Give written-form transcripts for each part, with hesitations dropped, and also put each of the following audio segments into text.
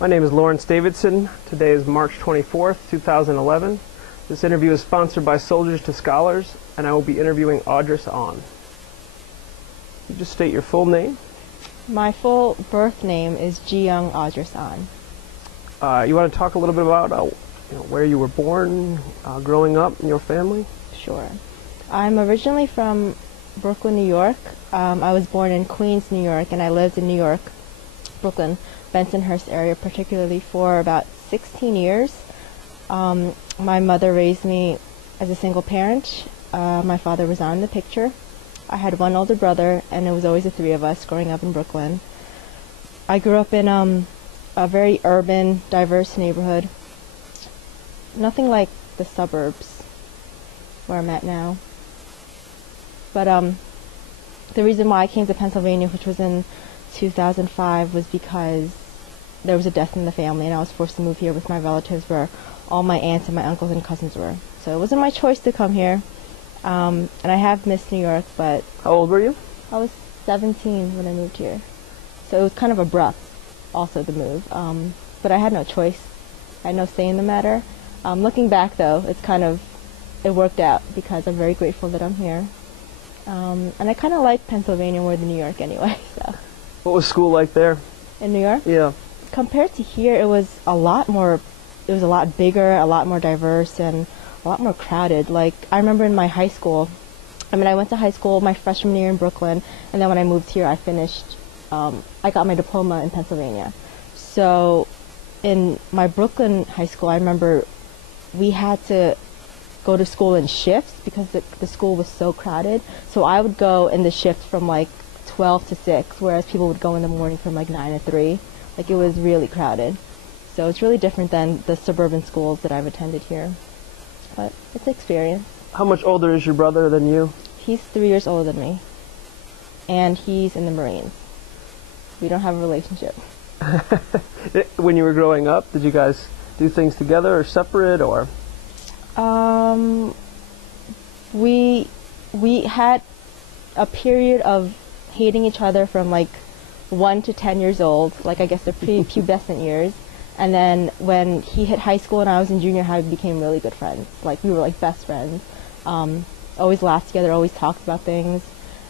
My name is Lawrence Davidson. Today is March 24th, 2011. This interview is sponsored by Soldiers to Scholars, and I will be interviewing Audris Ahn. You just state your full name. My full birth name is Ji-young Audris Ahn. You want to talk a little bit about where you were born, growing up, and your family? Sure. I'm originally from Brooklyn, New York. I was born in Queens, New York, and I lived in New York, Brooklyn, Bensonhurst area particularly for about 16 years. My mother raised me as a single parent. My father was not in the picture. I had one older brother, and it was always the three of us growing up in Brooklyn. I grew up in a very urban, diverse neighborhood. Nothing like the suburbs where I'm at now. But the reason why I came to Pennsylvania, which was in 2005, was because there was a death in the family, and I was forced to move here with my relatives where all my aunts and my uncles and cousins were. So it wasn't my choice to come here. And I have missed New York, but... How old were you? I was 17 when I moved here. So it was kind of abrupt, also, the move. But I had no choice. I had no say in the matter. Looking back, though, it worked out because I'm very grateful that I'm here. And I kind of like Pennsylvania more than New York anyway, so... What was school like there? In New York? Yeah. Compared to here, it was a lot bigger, a lot more diverse, and a lot more crowded. Like, I remember in my high school, I went to high school my freshman year in Brooklyn, and then when I moved here, I got my diploma in Pennsylvania. So in my Brooklyn high school, I remember we had to go to school in shifts because the school was so crowded. So I would go in the shift from like 12 to 6, whereas people would go in the morning from like 9 to 3. Like, it was really crowded. So it's really different than the suburban schools that I've attended here. But it's an experience. How much older is your brother than you? He's 3 years older than me. And he's in the Marines. We don't have a relationship. When you were growing up, did you guys do things together or separate, or? We had a period of hating each other from like 1 to 10 years old, like I guess the pre-pubescent years. And then when he hit high school and I was in junior high, we became really good friends. Like, we were like best friends. Always laughed together, always talked about things.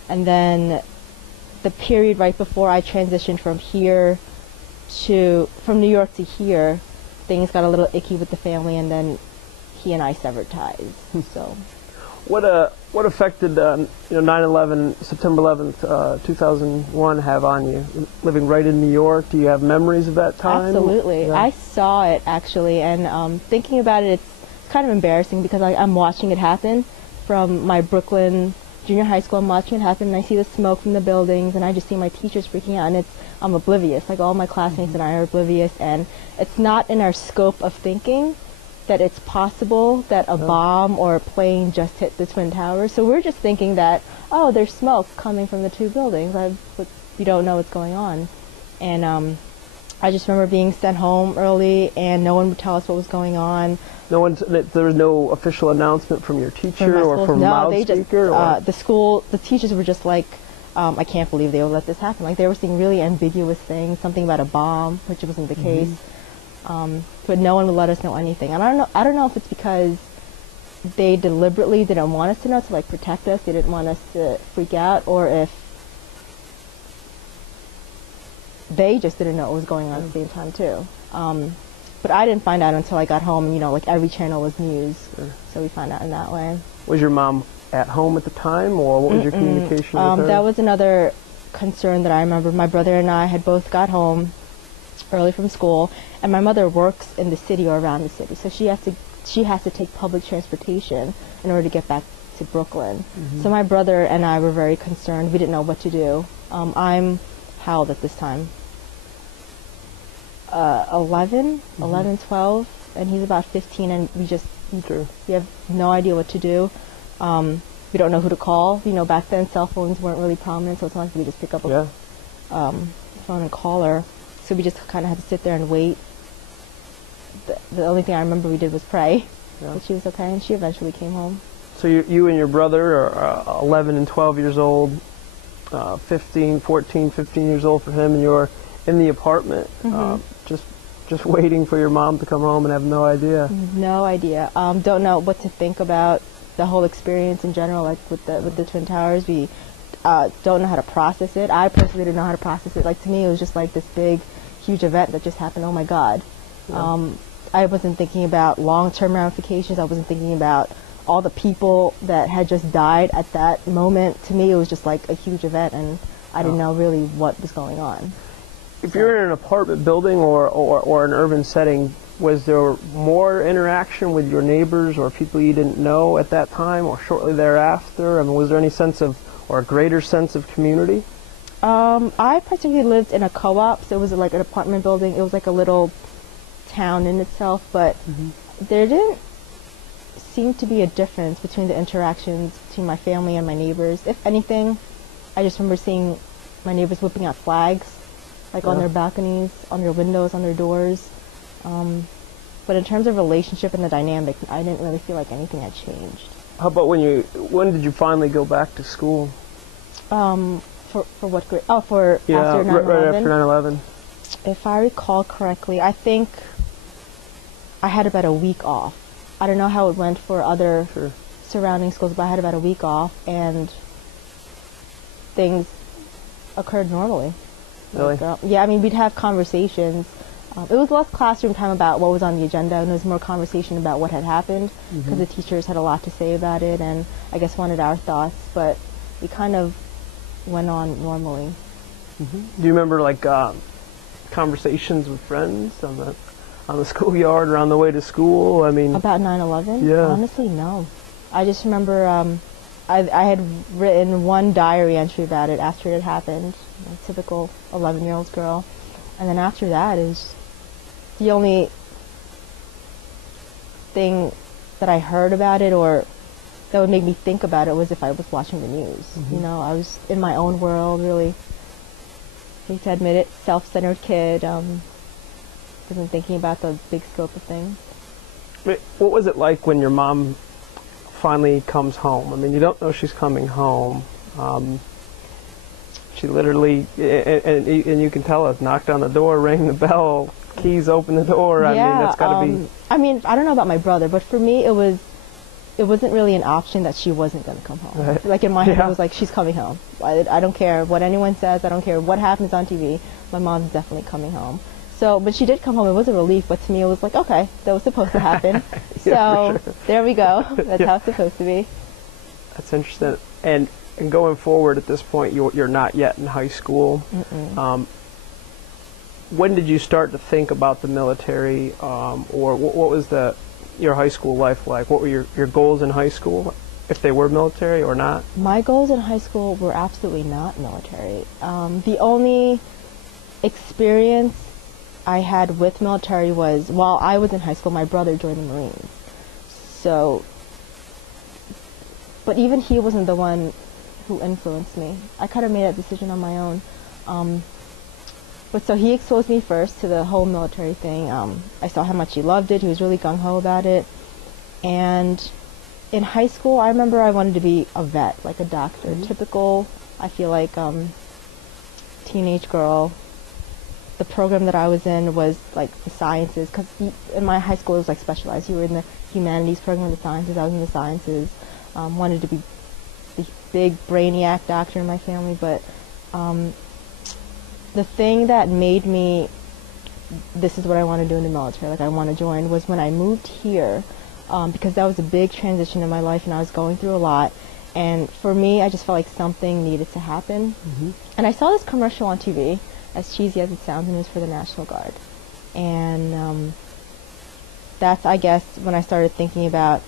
And then the period right before I transitioned from New York to here, things got a little icky with the family, and then he and I severed ties. So. What effect did 9/11, September 11th, 2001 have on you? Living right in New York, do you have memories of that time? Absolutely. Yeah. I saw it, actually, and thinking about it, it's kind of embarrassing because I'm watching it happen from my Brooklyn junior high school. I'm watching it happen, and I see the smoke from the buildings, and I just see my teachers freaking out, and I'm oblivious. Like, all my classmates and I are oblivious, and it's not in our scope of thinking that it's possible that a bomb or a plane just hit the Twin Towers. So we're just thinking that, oh, there's smoke coming from the two buildings, but we don't know what's going on. And I just remember being sent home early, and no one would tell us what was going on. There was no official announcement from your teacher or from loudspeaker? No, the teachers were just like, I can't believe they would let this happen. Like, they were saying really ambiguous things, something about a bomb, which wasn't the case. But no one would let us know anything. And I don't know if it's because they deliberately didn't want us to know, to like protect us. They didn't want us to freak out, or if they just didn't know what was going on at the same time too. But I didn't find out until I got home, and like every channel was news. Sure. So we found out in that way. Was your mom at home at the time, or what was your communication with her? That was another concern that I remember. My brother and I had both got home early from school, and my mother works in the city or around the city, so she has to take public transportation in order to get back to Brooklyn. So my brother and I were very concerned. We didn't know what to do. I'm how old at this time? 11, 12, and he's about 15, and we have no idea what to do. We don't know who to call. Back then cell phones weren't really prominent, so it's not like we just pick up a phone and call her. So we just kind of had to sit there and wait. The only thing I remember we did was pray that she was okay, and she eventually came home. So you and your brother are 11 and 12 years old, 14, 15 years old for him, and you're in the apartment. Just just waiting for your mom to come home and have no idea. No idea. Don't know what to think about the whole experience in general, like with the Twin Towers. We don't know how to process it. I personally didn't know how to process it. Like, to me, it was just like this big, huge event that just happened. Oh my God. Yeah. I wasn't thinking about long-term ramifications. I wasn't thinking about all the people that had just died at that moment. To me, it was just like a huge event, and I didn't know really what was going on. If you're in an apartment building or an urban setting, was there more interaction with your neighbors or people you didn't know at that time or shortly thereafter? I mean, was there any sense of, or a greater sense of community? I particularly lived in a co-op, so it was like an apartment building. It was like a little town in itself, but there didn't seem to be a difference between the interactions between my family and my neighbors. If anything, I just remember seeing my neighbors whipping out flags, like on their balconies, on their windows, on their doors. But in terms of relationship and the dynamic, I didn't really feel like anything had changed. How about when did you finally go back to school? For what grade? Oh, for yeah, after 9/11? Right after 9/11. If I recall correctly, I think I had about a week off. I don't know how it went for other surrounding schools, but I had about a week off, and things occurred normally. Really? Like, yeah, I mean, we'd have conversations. It was less classroom time about what was on the agenda, and it was more conversation about what had happened, because the teachers had a lot to say about it, and I guess wanted our thoughts, but we kind of went on normally. Do you remember, like, conversations with friends on the schoolyard or on the way to school? I mean, about 9/11? Yeah. Honestly, no. I just remember I had written one diary entry about it after it had happened, a typical 11-year-old girl, and then after that is the only thing that I heard about it or that would make me think about it was if I was watching the news. You know, I was in my own world, really. Hate to admit it, self-centered kid. Wasn't thinking about the big scope of things. What was it like when your mom finally comes home? I mean, you don't know she's coming home. She literally, and you can tell us, knocked on the door, rang the bell, keys open the door. Yeah, I mean, that's got to be. I mean, I don't know about my brother, but for me, it wasn't really an option that she wasn't going to come home. Right. Like, in my head, it was like, she's coming home. I don't care what anyone says. I don't care what happens on TV. My mom's definitely coming home. So, but she did come home. It was a relief, but to me, it was like, okay, that was supposed to happen. Yeah, so, there we go. That's how it's supposed to be. That's interesting. And going forward at this point, you're not yet in high school. When did you start to think about the military, or what was your high school life like? What were your goals in high school, if they were military or not? My goals in high school were absolutely not military. The only experience I had with military was while I was in high school, my brother joined the Marines. So, but even he wasn't the one who influenced me. I kind of made that decision on my own. But so he exposed me first to the whole military thing. I saw how much he loved it. He was really gung-ho about it. And in high school, I remember I wanted to be a vet, like a doctor. Typical, I feel like, teenage girl. The program that I was in was like the sciences, because in my high school it was like specialized. You were in the humanities program, the sciences. I was in the sciences. Wanted to be the big brainiac doctor in my family, but the thing that made me, this is what I want to do in the military, like I want to join, was when I moved here, because that was a big transition in my life and I was going through a lot. And for me, I just felt like something needed to happen. And I saw this commercial on TV, as cheesy as it sounds, and it was for the National Guard. And that's, I guess, when I started thinking about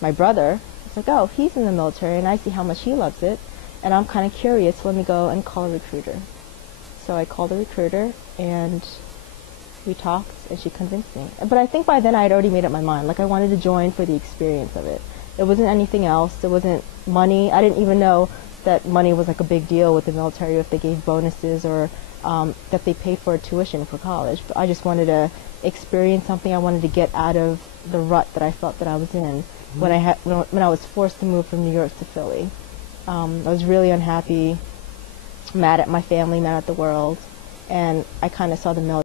my brother. It's like, oh, he's in the military, and I see how much he loves it, and I'm kind of curious, so let me go and call a recruiter. So I called a recruiter, and we talked, and she convinced me. But I think by then I had already made up my mind. Like, I wanted to join for the experience of it. It wasn't anything else. It wasn't money. I didn't even know that money was like a big deal with the military, if they gave bonuses or that they paid for tuition for college. But I just wanted to experience something. I wanted to get out of the rut that I felt that I was in when I was forced to move from New York to Philly. I was really unhappy, mad at my family, mad at the world, and I kind of saw the military